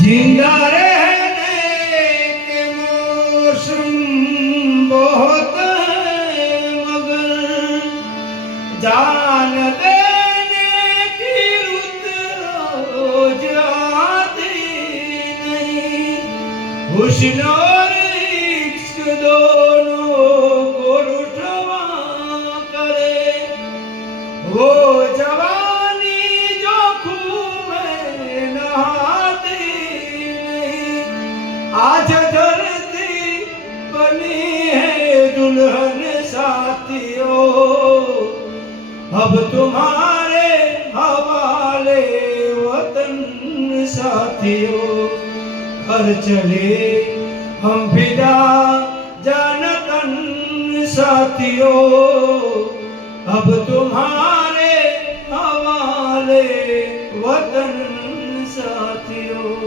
जिंदा रहने के मौसम बहुत है, मगर जान देने की रुत रोज आती नहीं। हुस्न और इश्क दोनों को रुठवा करे वो जवानी जो खून में नहाती नहीं। आज धरती बनी है दुल्हन साथियों, अब तुम्हारे हवाले वतन साथियों। घर चले हम फिदा जानतन साथियों, अब तुम्हारे हवाले वतन साथियों।